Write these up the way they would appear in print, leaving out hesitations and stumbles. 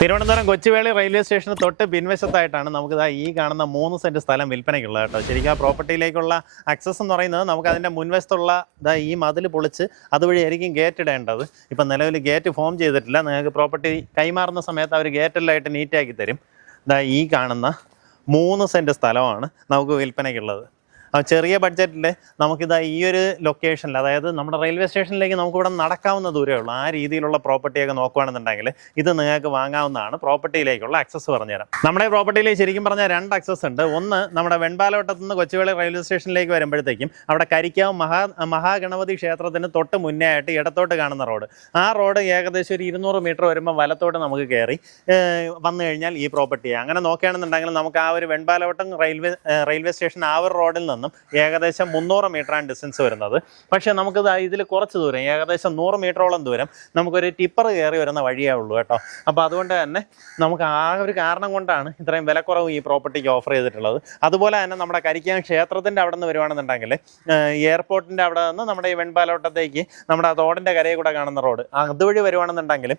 Thiruvananthapuram Kochuveli railway സ്റ്റേഷന് തൊട്ട് പിൻവശത്തായിട്ടാണ് നമുക്ക് ഈ കാണുന്ന 3 സെന്റ് സ്ഥലം വിൽപ്പനയ്ക്കുള്ളത് കേട്ടോ. ശരിക്കും ആ പ്രോപ്പർട്ടിയിലേക്കുള്ള ആക്സസ് എന്ന് പറയുന്നത് നമുക്ക് അതിൻ്റെ മുൻവശത്തുള്ള ഈ മതിൽ പൊളിച്ച് അതുവഴിയായിരിക്കും ഗേറ്റ് ഇടേണ്ടത്. ഇപ്പം നിലവിൽ ഗേറ്റ് ഫോം ചെയ്തിട്ടില്ല. നിങ്ങൾക്ക് പ്രോപ്പർട്ടി കൈമാറുന്ന സമയത്ത് അവർ ഗേറ്റെല്ലാമായിട്ട് നീറ്റാക്കി തരും. ഈ കാണുന്ന 3 സെന്റ് സ്ഥലമാണ് നമുക്ക് വിൽപ്പനയ്ക്കുള്ളത്. ചെറിയ ബഡ്ജറ്റിൽ നമുക്കിതാ ഈ ഒരു ലൊക്കേഷനിൽ, അതായത് നമ്മുടെ റെയിൽവേ സ്റ്റേഷനിലേക്ക് നമുക്കിവിടെ നടക്കാവുന്ന ദൂരമേ ഉള്ളൂ. ആ രീതിയിലുള്ള പ്രോപ്പർട്ടിയൊക്കെ നോക്കുകയാണെന്നുണ്ടെങ്കിൽ ഇത് നിങ്ങൾക്ക് വാങ്ങാവുന്നതാണ്. പ്രോപ്പർട്ടിയിലേക്കുള്ള ആക്സസ് പറഞ്ഞുതരാം. നമ്മുടെ പ്രോപ്പർട്ടിയിൽ ശരിക്കും പറഞ്ഞാൽ 2 ആക്സസ് ഉണ്ട്. ഒന്ന്, നമ്മുടെ വെൺപാലവട്ടത്തു നിന്ന് കൊച്ചുവേളി റെയിൽവേ സ്റ്റേഷനിലേക്ക് വരുമ്പോഴത്തേക്കും അവിടെ കരിക്കാവ് മഹാഗണപതി ക്ഷേത്രത്തിന് തൊട്ട് മുന്നേ ആയിട്ട് ഇടത്തോട്ട് കാണുന്ന റോഡ്, ആ റോഡ് ഏകദേശം ഒരു 200 മീറ്റർ വരുമ്പോൾ വലത്തോട്ട് നമുക്ക് കയറി വന്നു കഴിഞ്ഞാൽ ഈ പ്രോപ്പർട്ടിയെ അങ്ങനെ നോക്കുകയാണെന്നുണ്ടെങ്കിൽ നമുക്ക് ആ ഒരു വെൺപാലവട്ടം റെയിൽവേ സ്റ്റേഷൻ ആ ഒരു റോഡിൽ നിന്ന് ഏകദേശം 300 മീറ്ററാണ് ഡിസ്റ്റൻസ് വരുന്നത്. പക്ഷേ നമുക്കിത് ഇതിൽ കുറച്ച് ദൂരം, ഏകദേശം 100 മീറ്ററോളം ദൂരം നമുക്കൊരു ടിപ്പർ കയറി വരുന്ന വഴിയേ ഉള്ളൂ കേട്ടോ. അപ്പോൾ അതുകൊണ്ട് തന്നെ നമുക്ക് ആ ഒരു കാരണം കൊണ്ടാണ് ഇത്രയും വിലക്കുറവ് ഈ പ്രോപ്പർട്ടിക്ക് ഓഫർ ചെയ്തിട്ടുള്ളത്. അതുപോലെ തന്നെ നമ്മുടെ കരിക്കാൻ ക്ഷേത്രത്തിൻ്റെ അവിടെ നിന്ന് വരുവാണെന്നുണ്ടെങ്കിൽ എയർപോർട്ടിൻ്റെ അവിടെ നിന്ന് നമ്മുടെ ഈ വെൺപാലവട്ടത്തേക്ക് നമ്മുടെ തോടിൻ്റെ കരയിൽ കൂടെ കാണുന്ന റോഡ്, അതുവഴി വരുവാണെന്നുണ്ടെങ്കിൽ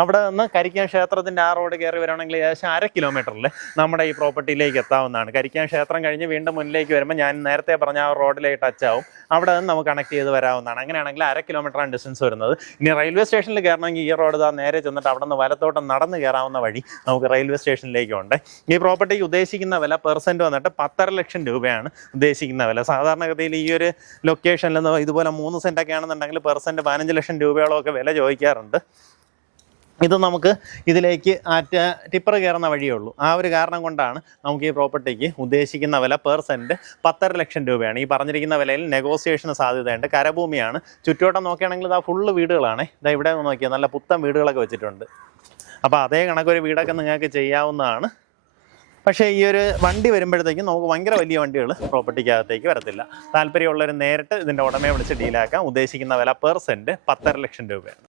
അവിടെ നിന്ന് കരിക്കാൻ ക്ഷേത്രത്തിൻ്റെ ആ റോഡ് കയറി വരികയാണെങ്കിൽ ഏകദേശം 1/2 കിലോമീറ്ററിൽ നമ്മുടെ ഈ പ്രോപ്പർട്ടിയിലേക്ക് എത്താവുന്നതാണ്. കരിക്കാൻ ക്ഷേത്രം കഴിഞ്ഞ് വീണ്ടും മുന്നിലേക്ക് വരുമ്പോൾ ഞാൻ നേരത്തെ പറഞ്ഞ ആ റോഡിലേക്ക് ടച്ച് ആവും. അവിടെ നിന്ന് നമുക്ക് കണക്ട് ചെയ്ത് വരാവുന്നതാണ്. അങ്ങനെയാണെങ്കിൽ 1/2 കിലോമീറ്ററാണ് ഡിസ്റ്റൻസ് വരുന്നത്. ഇനി റെയിൽവേ സ്റ്റേഷനിൽ കയറണമെങ്കിൽ ഈ റോഡ് നേരെ ചെന്നിട്ട് അവിടെ നിന്ന് വലത്തോട്ട് നടന്ന് കയറാവുന്ന വഴി നമുക്ക് റെയിൽവേ സ്റ്റേഷനിലേക്കുണ്ട്. ഈ പ്രോപ്പർട്ടിക്ക് ഉദ്ദേശിക്കുന്ന വില പെർസെൻറ്റ് വന്നിട്ട് 1.5 ലക്ഷം രൂപയാണ് ഉദ്ദേശിക്കുന്ന വില. സാധാരണഗതിയിൽ ഈ ഒരു ലൊക്കേഷനിൽ നിന്ന് ഇതുപോലെ 3 സെൻറ്റൊക്കെ ആണെന്നുണ്ടെങ്കിൽ പെർസെൻറ്റ് 15 ലക്ഷം രൂപയോളമൊക്കെ വില ചോദിക്കാറുണ്ട്. ഇത് നമുക്ക് ഇതിലേക്ക് ടിപ്പർ കയറുന്ന വഴിയേ ഉള്ളൂ. ആ ഒരു കാരണം കൊണ്ടാണ് നമുക്ക് ഈ പ്രോപ്പർട്ടിക്ക് ഉദ്ദേശിക്കുന്ന വില പെർസെൻറ്റ് 1.5 ലക്ഷം രൂപയാണ്. ഈ പറഞ്ഞിരിക്കുന്ന വിലയിൽ നെഗോസിയേഷന് സാധ്യതയുണ്ട്. കരഭൂമിയാണ്. ചുറ്റുവട്ടം നോക്കുകയാണെങ്കിൽ ഇതാ ഫുള്ള് വീടുകളാണ്. ഇതാ ഇവിടെ നോക്കിയാൽ നല്ല പുത്തൻ വീടുകളൊക്കെ വെച്ചിട്ടുണ്ട്. അപ്പോൾ അതേ കണക്കൊരു വീടൊക്കെ നിങ്ങൾക്ക് ചെയ്യാവുന്നതാണ്. പക്ഷേ ഈ ഒരു വണ്ടി വരുമ്പോഴത്തേക്കും നമുക്ക് ഭയങ്കര വലിയ വണ്ടികൾ പ്രോപ്പർട്ടിക്കകത്തേക്ക് വരത്തില്ല. താല്പര്യമുള്ളവർ നേരിട്ട് ഇതിൻ്റെ ഉടമയെ വിളിച്ച് ഡീലാക്കാം. ഉദ്ദേശിക്കുന്ന വില പെർസെൻറ്റ് 1.5 ലക്ഷം രൂപയാണ്.